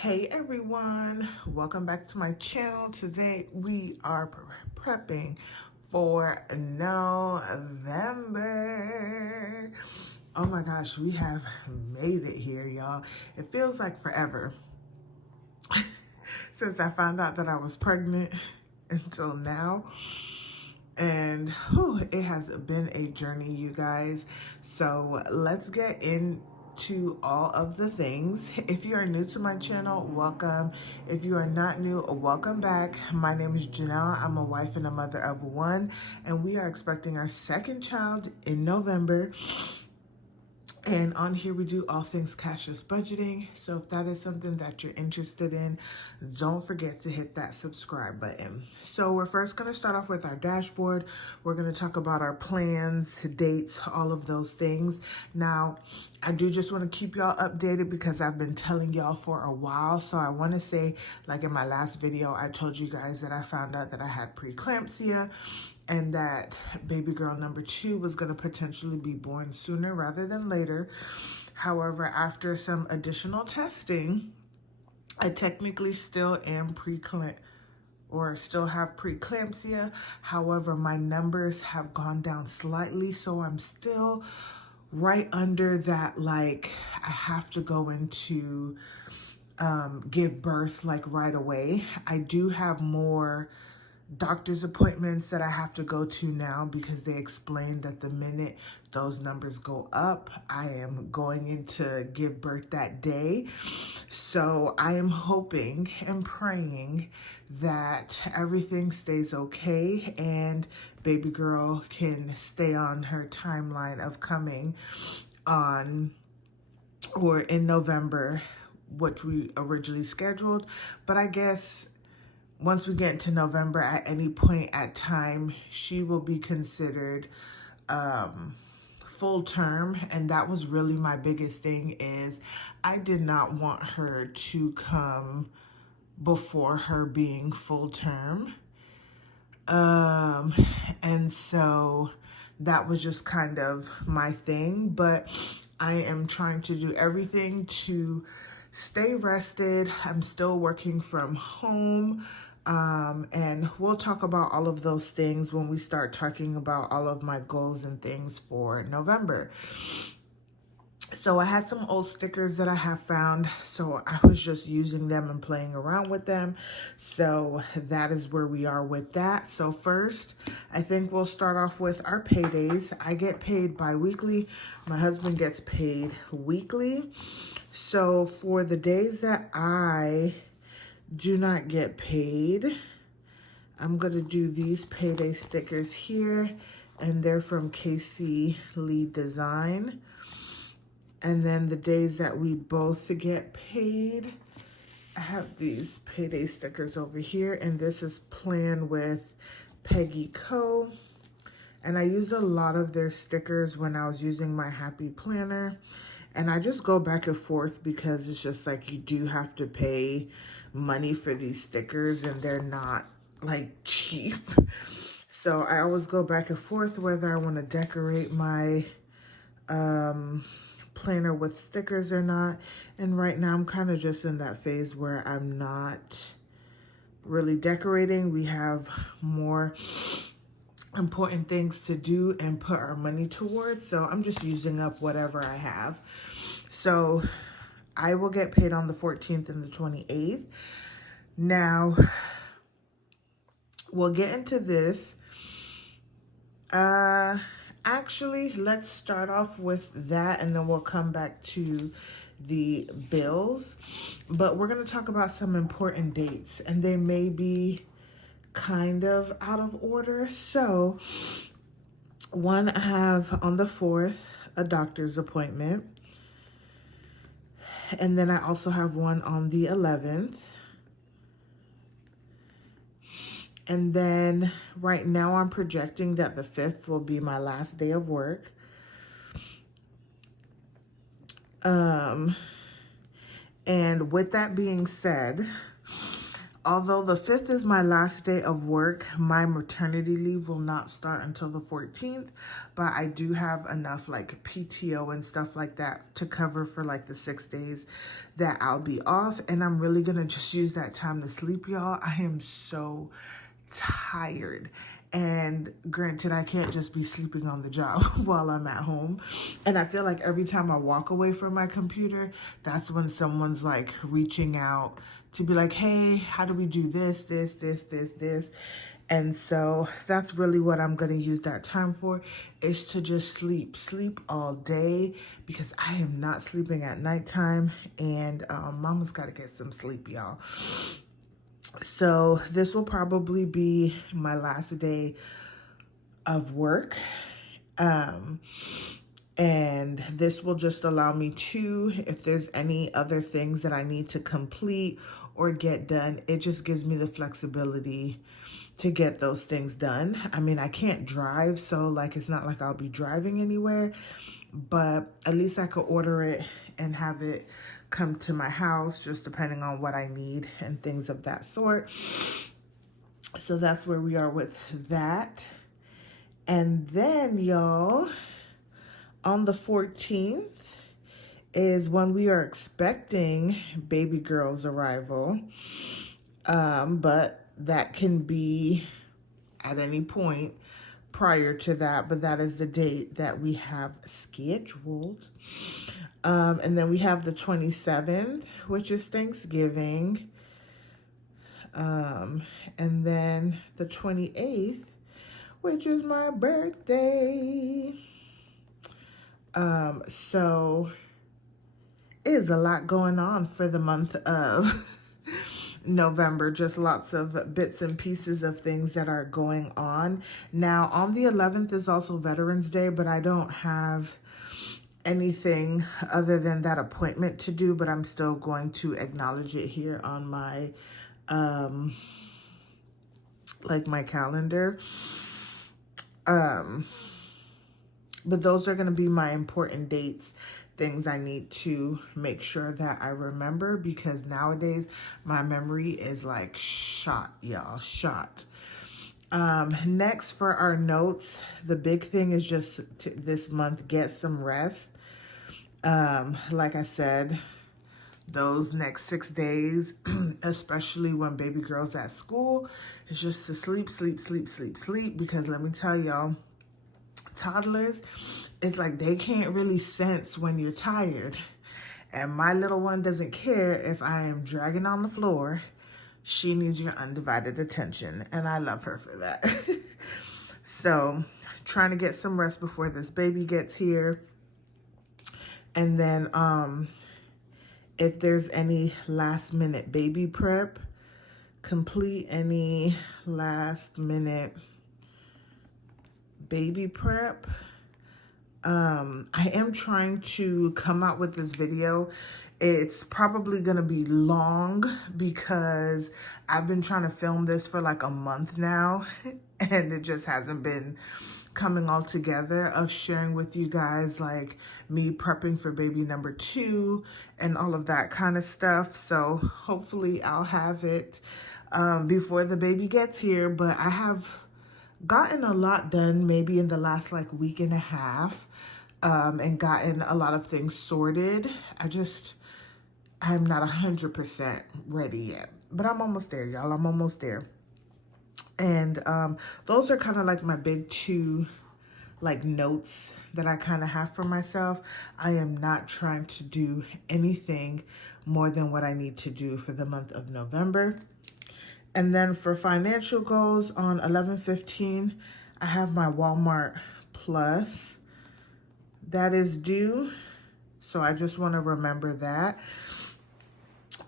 Hey everyone, welcome back to my channel. Today we are prepping for November. Oh my gosh, we have made it here, y'all. It feels like forever since I found out that I was pregnant until now. And it has been a journey, you guys. So let's get into all of the things. If you are new to my channel, welcome. If you are not new, welcome back. My name is Janelle. I'm a wife and a mother of one, and we are expecting our second child in November. And on here, we do all things cashless budgeting. So if that is something that you're interested in, don't forget to hit that subscribe button. So we're first going to start off with our dashboard. We're going to talk about our plans, dates, all of those things. Now, I do just want to keep y'all updated because I've been telling y'all for a while. So I want to say, like in my last video, I told you guys that I found out that I had preeclampsia, and that baby girl number 2 was going to potentially be born sooner rather than later. However, after some additional testing, I technically still am still have preeclampsia. However, my numbers have gone down slightly, so I'm still right under that, like I have to go into give birth like right away. I do have more doctor's appointments that I have to go to now because they explained that the minute those numbers go up, I am going in to give birth that day. So I am hoping and praying that everything stays okay and baby girl can stay on her timeline of coming on or in November, which we originally scheduled. But I guess once we get into November, at any point at time, she will be considered full term. And that was really my biggest thing, is I did not want her to come before her being full term. And so that was just kind of my thing. But I am trying to do everything to stay rested. I'm still working from home. And we'll talk about all of those things when we start talking about all of my goals and things for November. So I had some old stickers that I have found, so I was just using them and playing around with them. So that is where we are with that. So first, I think we'll start off with our paydays. I get paid bi-weekly. My husband gets paid weekly. So for the days that I do not get paid, I'm going to do these payday stickers here, and they're from KC Lee Design. And then the days that we both get paid, I have these payday stickers over here, and this is Plan with Peggy Co. And I used a lot of their stickers when I was using my Happy Planner. And I just go back and forth because it's just like you do have to pay money for these stickers, and they're not like cheap. So I always go back and forth whether I want to decorate my planner with stickers or not. And right now I'm kind of just in that phase where I'm not really decorating. We have more important things to do and put our money towards, so I'm just using up whatever I have. So I will get paid on the 14th and the 28th. Now we'll get into this. Actually, let's start off with that, and then we'll come back to the bills. But we're going to talk about some important dates, and they may be kind of out of order. So one, I have on the 4th a doctor's appointment, and then I also have one on the 11th. And then right now I'm projecting that the 5th will be my last day of work. And with that being said, Although the 5th is my last day of work, my maternity leave will not start until the 14th, but I do have enough like PTO and stuff like that to cover for like the 6 days that I'll be off. And I'm really gonna just use that time to sleep, y'all. I am so tired. And granted, I can't just be sleeping on the job while I'm at home. And I feel like every time I walk away from my computer, that's when someone's like reaching out to be like, hey, how do we do this, this, this, this, this? And so that's really what I'm going to use that time for, is to just sleep all day, because I am not sleeping at nighttime, and mama's got to get some sleep, y'all. So this will probably be my last day of work. And this will just allow me to, if there's any other things that I need to complete or get done, it just gives me the flexibility to get those things done. I mean, I can't drive, so like it's not like I'll be driving anywhere, but at least I could order it and have it come to my house, just depending on what I need and things of that sort. So that's where we are with that. And then, y'all, on the 14th is when we are expecting baby girl's arrival. But that can be at any point prior to that, but that is the date that we have scheduled. And then we have the 27th, which is Thanksgiving. And then the 28th, which is my birthday. So it is a lot going on for the month of November, just lots of bits and pieces of things that are going on. Now, on the 11th is also Veterans Day, but I don't have anything other than that appointment to do, but I'm still going to acknowledge it here on my, like my calendar. But those are going to be my important dates, things I need to make sure that I remember, because nowadays my memory is like shot, y'all, shot. Next for our notes, the big thing is just this month, get some rest. Like I said, those next 6 days, especially when baby girl's at school, is just to sleep, because let me tell y'all, toddlers, it's like they can't really sense when you're tired. And my little one doesn't care if I am dragging on the floor. She needs your undivided attention, and I love her for that. So, trying to get some rest before this baby gets here. And then, if there's any last minute baby prep, complete any last minute baby prep. I am trying to come out with this video. It's probably gonna be long because I've been trying to film this for like a month now and it just hasn't been coming all together, of sharing with you guys like me prepping for baby number 2 and all of that kind of stuff. So hopefully I'll have it before the baby gets here, but I have gotten a lot done maybe in the last like week and a half, and gotten a lot of things sorted. I'm not 100% ready yet, but I'm almost there, y'all. I'm almost there. And those are kind of like my big 2 like notes that I kind of have for myself. I am not trying to do anything more than what I need to do for the month of November. And then for financial goals, on 11/15, I have my Walmart Plus that is due. So I just want to remember that.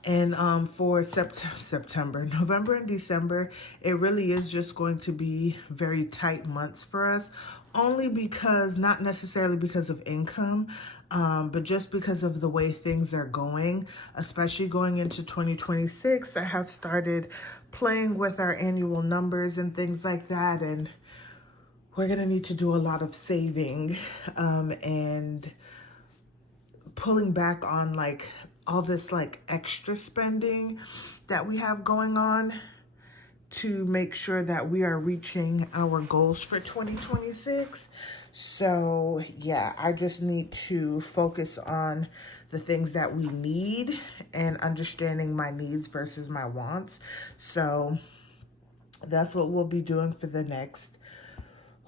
And for September, November, and December, it really is just going to be very tight months for us, only because, not necessarily because of income, but just because of the way things are going, especially going into 2026. I have started playing with our annual numbers and things like that, and we're going to need to do a lot of saving and pulling back on like all this like extra spending that we have going on to make sure that we are reaching our goals for 2026. So yeah, I just need to focus on the things that we need and understanding my needs versus my wants. So that's what we'll be doing for the next,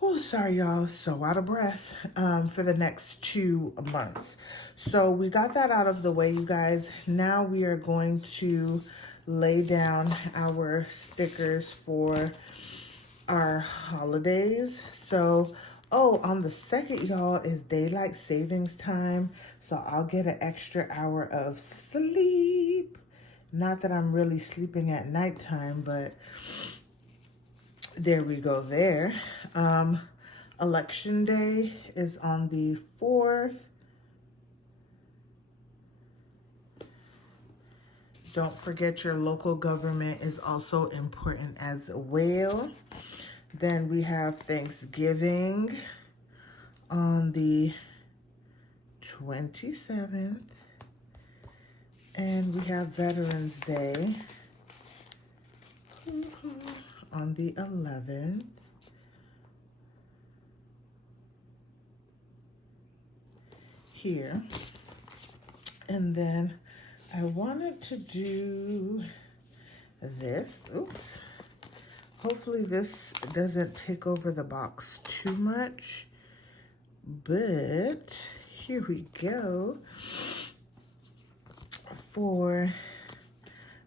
oh, sorry y'all, so out of breath, for the next 2 months. So we got that out of the way, you guys. Now we are going to lay down our stickers for our holidays. So, oh, on the 2nd, y'all, is daylight savings time. So I'll get an extra hour of sleep. Not that I'm really sleeping at nighttime, but there we go there. Election day is on the 4th. Don't forget your local government is also important as well. Then we have Thanksgiving on the 27th. And we have Veterans Day on the 11th. Here. And then I wanted to do this. Oops. Hopefully this doesn't take over the box too much. But here we go. For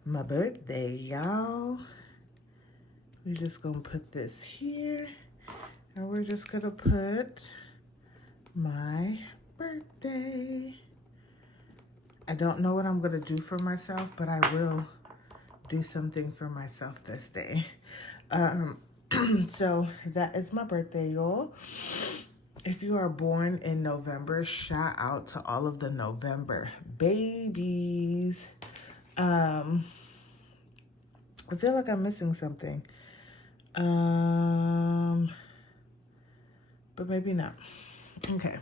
my birthday, y'all. We're just gonna put this here. And we're just gonna put my birthday. I don't know what I'm gonna do for myself, but I will do something for myself this day. So that is my birthday, y'all. If you are born in November, shout out to all of the November babies. I feel like I'm missing something. But maybe not. Okay.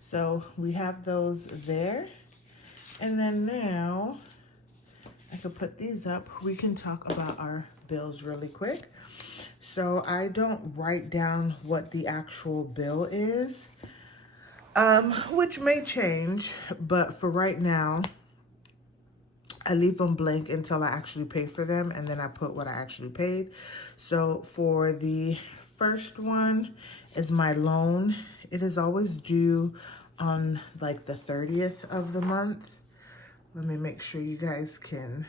So we have those there. And then now I could put these up. We can talk about our bills really quick. So I don't write down what the actual bill is, which may change, but for right now, I leave them blank until I actually pay for them, and then I put what I actually paid. So for the first one is my loan. It is always due on like the 30th of the month. Let me make sure you guys can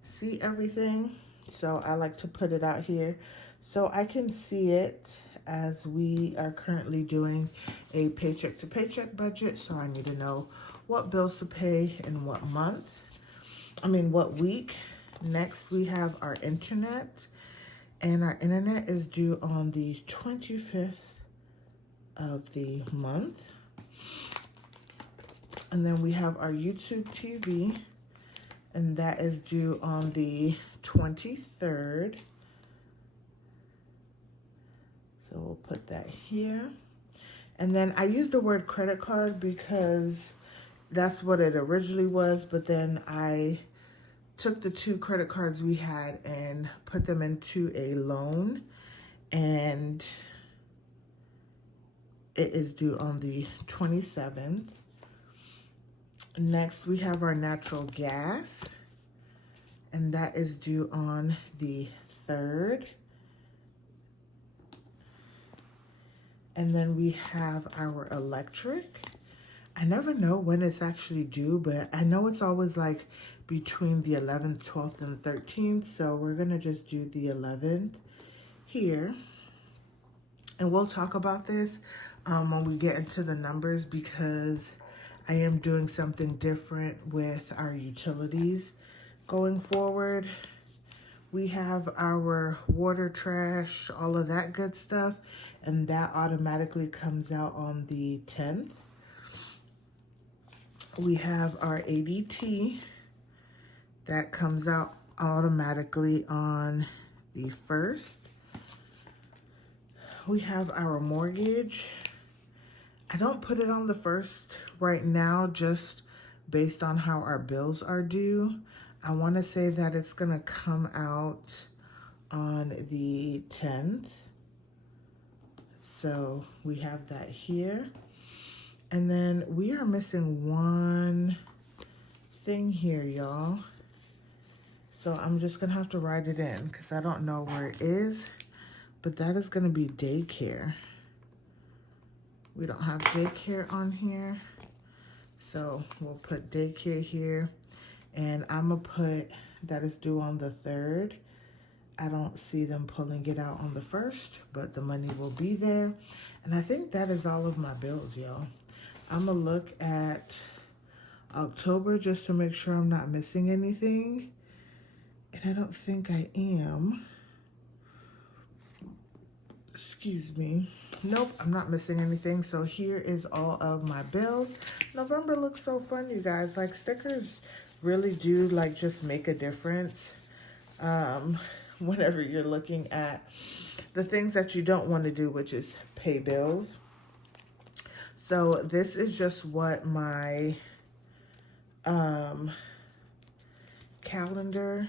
see everything. So I like to put it out here so I can see it, as we are currently doing a paycheck to paycheck budget. So I need to know what bills to pay in what month. What week. Next, we have our internet, and our internet is due on the 25th of the month. And then we have our YouTube TV, and that is due on the 23rd. So we'll put that here. And then I use the word credit card because that's what it originally was, but then I took the 2 credit cards we had and put them into a loan, and it is due on the 27th. Next, we have our natural gas, and that is due on the 3rd. And then we have our electric. I never know when it's actually due, but I know it's always like between the 11th, 12th, and 13th. So we're gonna just do the 11th here. And we'll talk about this when we get into the numbers, because I am doing something different with our utilities going forward. We have our water, trash, all of that good stuff, and that automatically comes out on the 10th. We have our ADT that comes out automatically on the 1st. We have our mortgage. I don't put it on the 1st right now just based on how our bills are due. I want to say that it's going to come out on the 10th. So we have that here. And then we are missing one thing here, y'all. So I'm just going to have to write it in because I don't know where it is. But that is going to be daycare. We don't have daycare on here. So we'll put daycare here. And I'm going to put that is due on the 3rd. I don't see them pulling it out on the 1st, but the money will be there. And I think that is all of my bills, y'all. I'm going to look at October just to make sure I'm not missing anything. And I don't think I am. Excuse me. Nope, I'm not missing anything. So here is all of my bills. November looks so fun, you guys. Like, stickers really do like just make a difference whenever you're looking at the things that you don't want to do, which is pay bills. So this is just what my calendar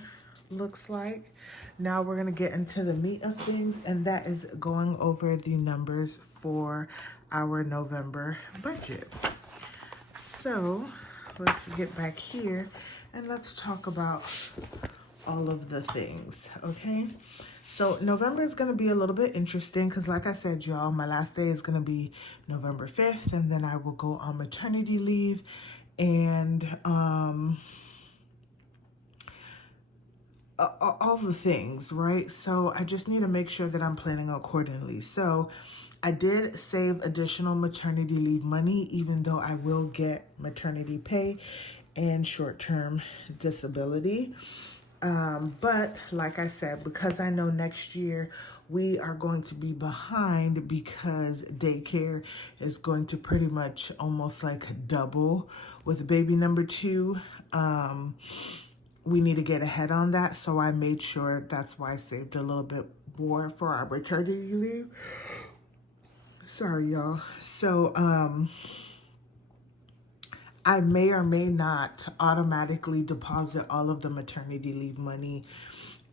looks like. Now we're going to get into the meat of things, and that is going over the numbers for our November budget. So let's get back here and let's talk about all of the things, okay? So November is going to be a little bit interesting because, like I said, y'all, my last day is going to be November 5th, and then I will go on maternity leave, and all the things, right? So I just need to make sure that I'm planning accordingly. So I did save additional maternity leave money, even though I will get maternity pay and short-term disability. But like I said, because I know next year we are going to be behind because daycare is going to pretty much almost like double with baby number 2. We need to get ahead on that. So I made sure that's why I saved a little bit more for our maternity leave. Sorry, y'all. So, I may or may not automatically deposit all of the maternity leave money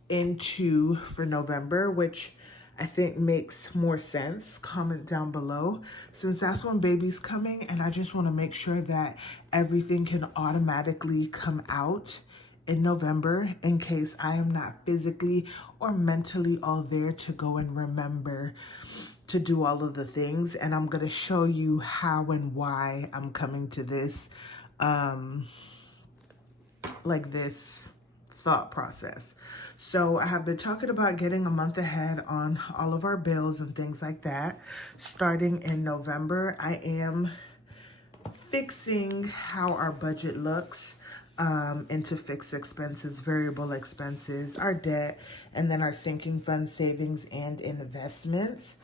into for November, which I think makes more sense. Comment down below, since that's when baby's coming, and I just want to make sure that everything can automatically come out in November in case I am not physically or mentally all there to go and remember to do all of the things. And I'm going to show you how and why I'm coming to this, like this thought process. So I have been talking about getting a month ahead on all of our bills and things like that. Starting in November, I am fixing how our budget looks into fixed expenses, variable expenses, our debt, and then our sinking fund, savings, and investments.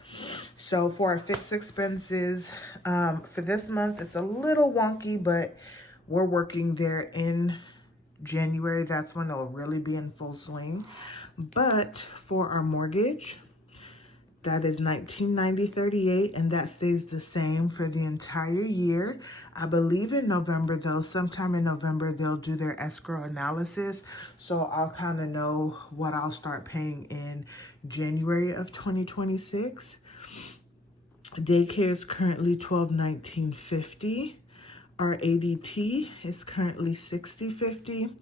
So for our fixed expenses, for this month, it's a little wonky, but we're working there in January. That's when it'll really be in full swing. But for our mortgage, that is $19.90.38, and that stays the same for the entire year. I believe in November, though, sometime in November, they'll do their escrow analysis, so I'll kind of know what I'll start paying in January of 2026. Daycare is currently $12.19.50. Our ADT is currently $60.50.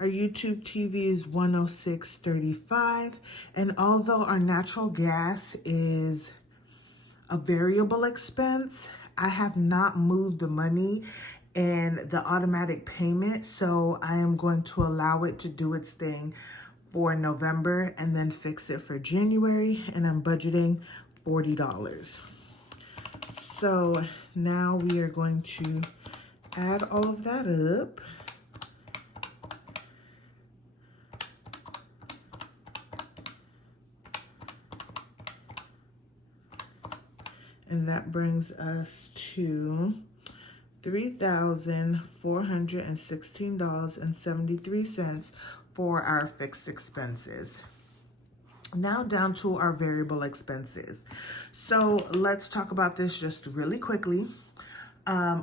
Our YouTube TV is $106.35. And although our natural gas is a variable expense, I have not moved the money and the automatic payment. So I am going to allow it to do its thing for November and then fix it for January. And I'm budgeting $40. So now we are going to add all of that up. And that brings us to $3,416.73 for our fixed expenses. Now down to our variable expenses. So let's talk about this just really quickly.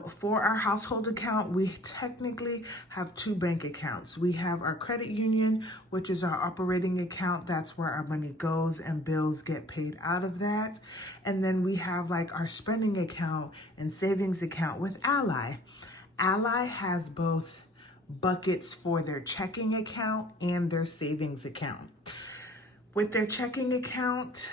For our household account, we technically have two bank accounts. We have our credit union, which is our operating account. That's where our money goes and bills get paid out of that. And then we have like our spending account and savings account with Ally. Ally has both buckets for their checking account and their savings account. With their checking account,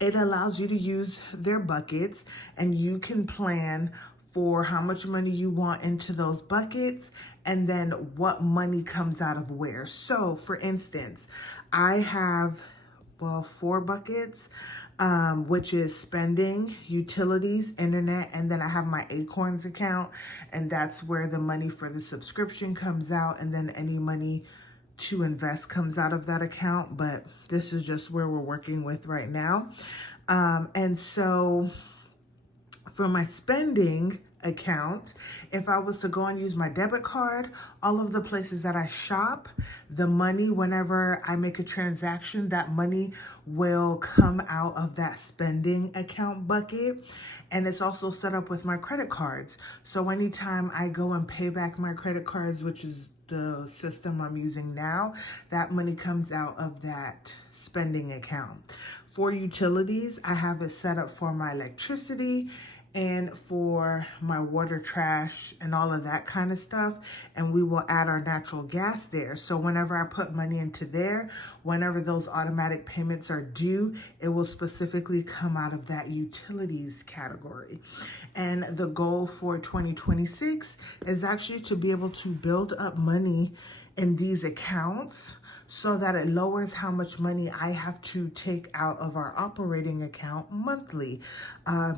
it allows you to use their buckets, and you can plan for how much money you want into those buckets and then what money comes out of where. So for instance, I have, well, 4 buckets, which is spending, utilities, internet, and then I have my Acorns account, and that's where the money for the subscription comes out, and then any money to invest comes out of that account, but this is just where we're working with right now. And so for my spending account, if I was to go and use my debit card, all of the places that I shop, the money, whenever I make a transaction, that money will come out of that spending account bucket. And it's also set up with my credit cards. So anytime I go and pay back my credit cards, which is the system I'm using now, that money comes out of that spending account. For utilities, I have it set up for my electricity and for my water, trash, and all of that kind of stuff. And we will add our natural gas there. So whenever I put money into there, whenever those automatic payments are due, it will specifically come out of that utilities category. And the goal for 2026 is actually to be able to build up money in these accounts so that it lowers how much money I have to take out of our operating account monthly.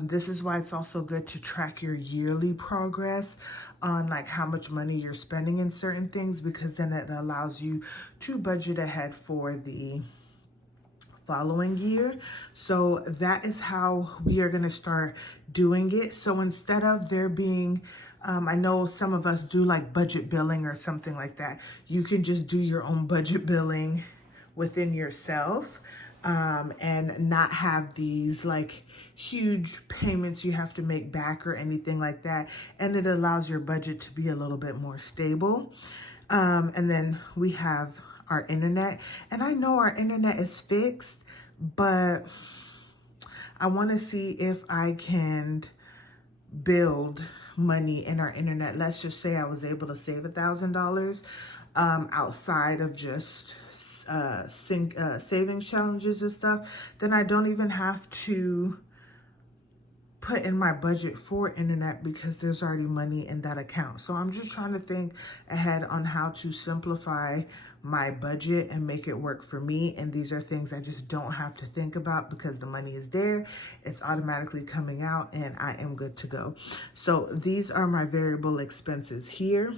This is why it's also good to track your yearly progress on like how much money you're spending in certain things, because then it allows you to budget ahead for the following year. So that is how we are going to start doing it. So instead of there being I know some of us do like budget billing or something like that. You can just do your own budget billing within yourself and not have these like huge payments you have to make back or anything like that. And it allows your budget to be a little bit more stable. And then we have our internet. And I know our internet is fixed, but I want to see if I can build money in our internet. Let's just say I was able to save $1,000 outside of just savings challenges and stuff, then I don't even have to put in my budget for internet because there's already money in that account. So I'm just trying to think ahead on how to simplify my budget and make it work for me. And these are things I just don't have to think about because the money is there. It's automatically coming out and I am good to go. So these are my variable expenses here.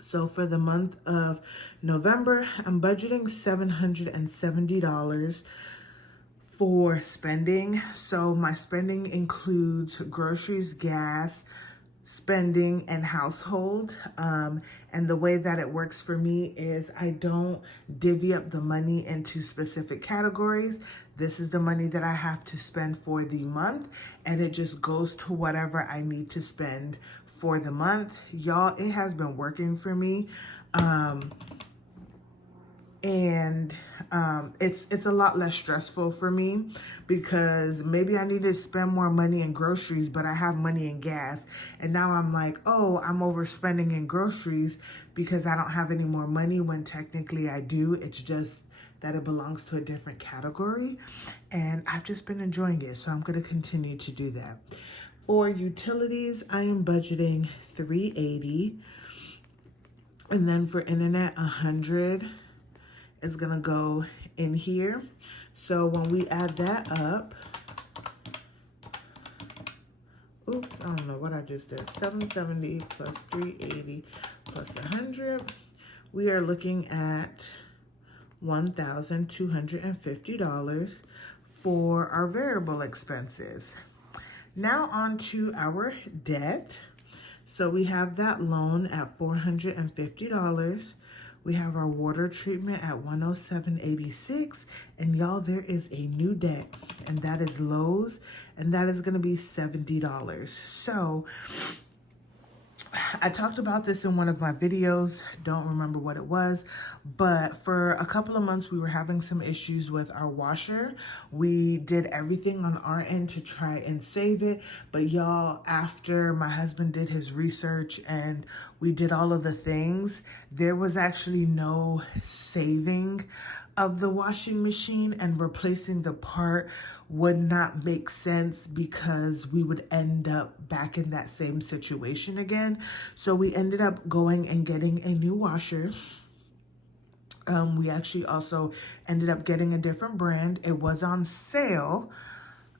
So for the month of November, I'm budgeting $770 for spending. So my spending includes groceries, gas, spending, and household. And the way that it works for me is I don't divvy up the money into specific categories. This is the money that I have to spend for the month, and it just goes to whatever I need to spend for the month. Y'all, it has been working for me. It's a lot less stressful for me because maybe I need to spend more money in groceries, but I have money in gas. And now I'm like, oh, I'm overspending in groceries because I don't have any more money when technically I do. It's just that it belongs to a different category. And I've just been enjoying it. So I'm going to continue to do that. For utilities, I am budgeting $380. And then for internet, $100 is gonna go in here. So when we add that up, oops, I don't know what I just did. 770 plus 380 plus 100, we are looking at $1,250 for our variable expenses. Now on to our debt. So we have that loan at $450. We have our water treatment at $107.86. And y'all, there is a new debt, and that is Lowe's, and that is going to be $70. So I talked about this in one of my videos, don't remember what it was, but for a couple of months we were having some issues with our washer. We did everything on our end to try and save it, but y'all, after my husband did his research and we did all of the things, there was actually no saving of the washing machine, and replacing the part would not make sense because we would end up back in that same situation again. So we ended up going and getting a new washer. We actually also ended up getting a different brand. It was on sale.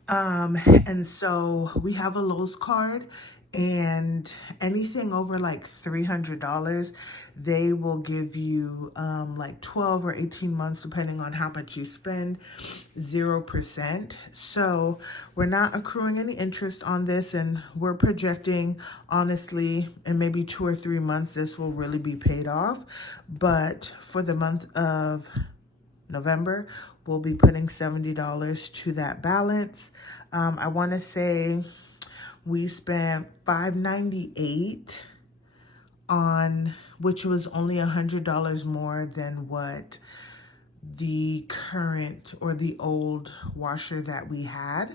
And so we have a Lowe's card, and anything over like $300, they will give you like 12 or 18 months, depending on how much you spend, 0%. So we're not accruing any interest on this, and we're projecting, honestly, in maybe 2 or 3 months, this will really be paid off. But for the month of November, we'll be putting $70 to that balance. I want to say we spent $598 on, which was only $100 more than what the current or the old washer that we had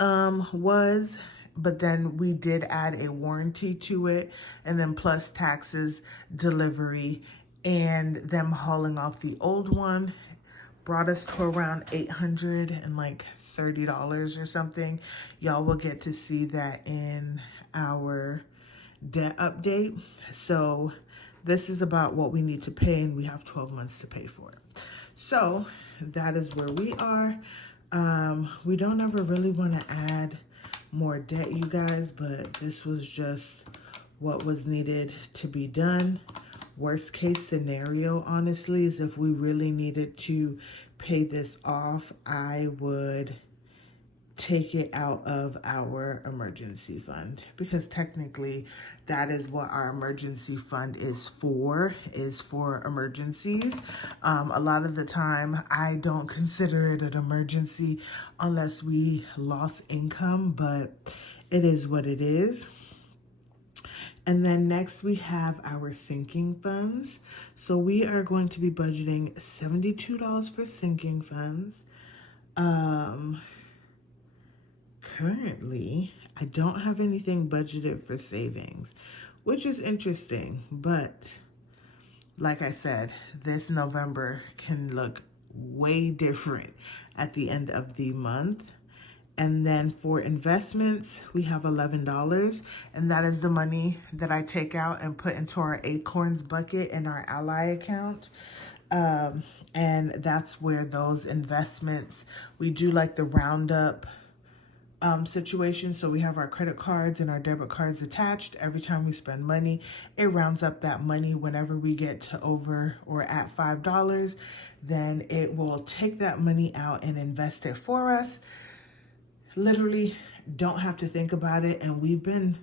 was. But then we did add a warranty to it, and then plus taxes, delivery, and them hauling off the old one brought us to around $830 or something. Y'all will get to see that in our debt update. So this is about what we need to pay, and we have 12 months to pay for it. So that is where we are. We don't ever really want to add more debt, you guys, but this was just what was needed to be done. Worst case scenario, honestly, is if we really needed to pay this off, I would take it out of our emergency fund, because technically that is what our emergency fund is for emergencies. A lot of the time I don't consider it an emergency unless we lost income, but it is what it is. And then next we have our sinking funds. So we are going to be budgeting $72 for sinking funds. Currently, I don't have anything budgeted for savings, which is interesting. But like I said, this November can look way different at the end of the month. And then for investments, we have $11, and that is the money that I take out and put into our Acorns bucket in our Ally account. And that's where those investments, we do like the roundup situation. So we have our credit cards and our debit cards attached. Every time we spend money, it rounds up that money. Whenever we get to over or at $5, then it will take that money out and invest it for us. Literally don't have to think about it. And we've been,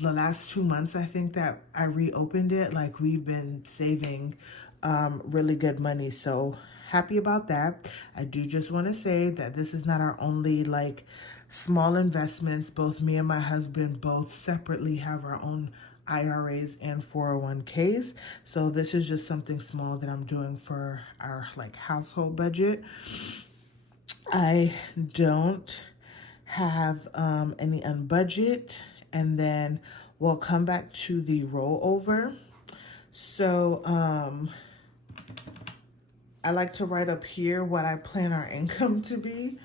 the last 2 months, I think that I reopened it, like we've been saving really good money. So happy about that. I do just want to say that this is not our only like small investments. Both me and my husband both separately have our own IRAs and 401ks. So this is just something small that I'm doing for our like household budget. I don't have any unbudget, and then we'll come back to the rollover. So I like to write up here what I plan our income to be.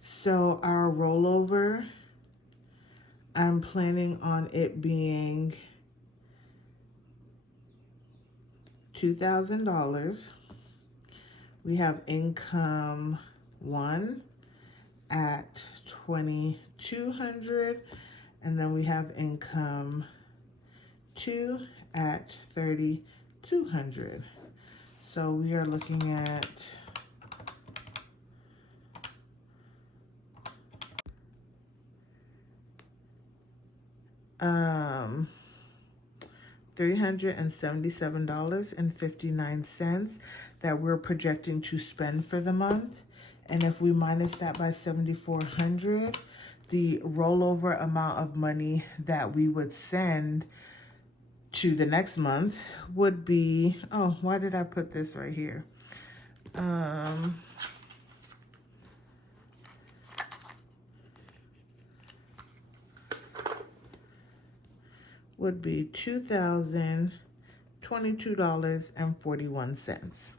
So our rollover, I'm planning on it being $2,000. We have income 1 at $2,200, and then we have income 2 at $3,200. So we are looking at $377.59 that we're projecting to spend for the month. And if we minus that by 7,400, the rollover amount of money that we would send to the next month would be, oh, why did I put this right here? Would be $2,022.41.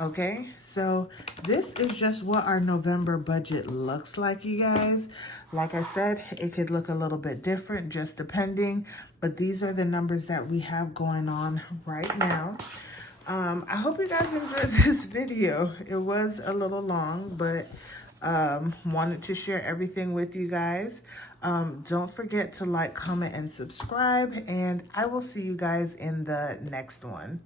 Okay, so this is just what our November budget looks like, you guys. Like I said, it could look a little bit different just depending, but these are the numbers that we have going on right now. I hope you guys enjoyed this video. It was a little long, but wanted to share everything with you guys. Don't forget to like, comment, and subscribe, and I will see you guys in the next one.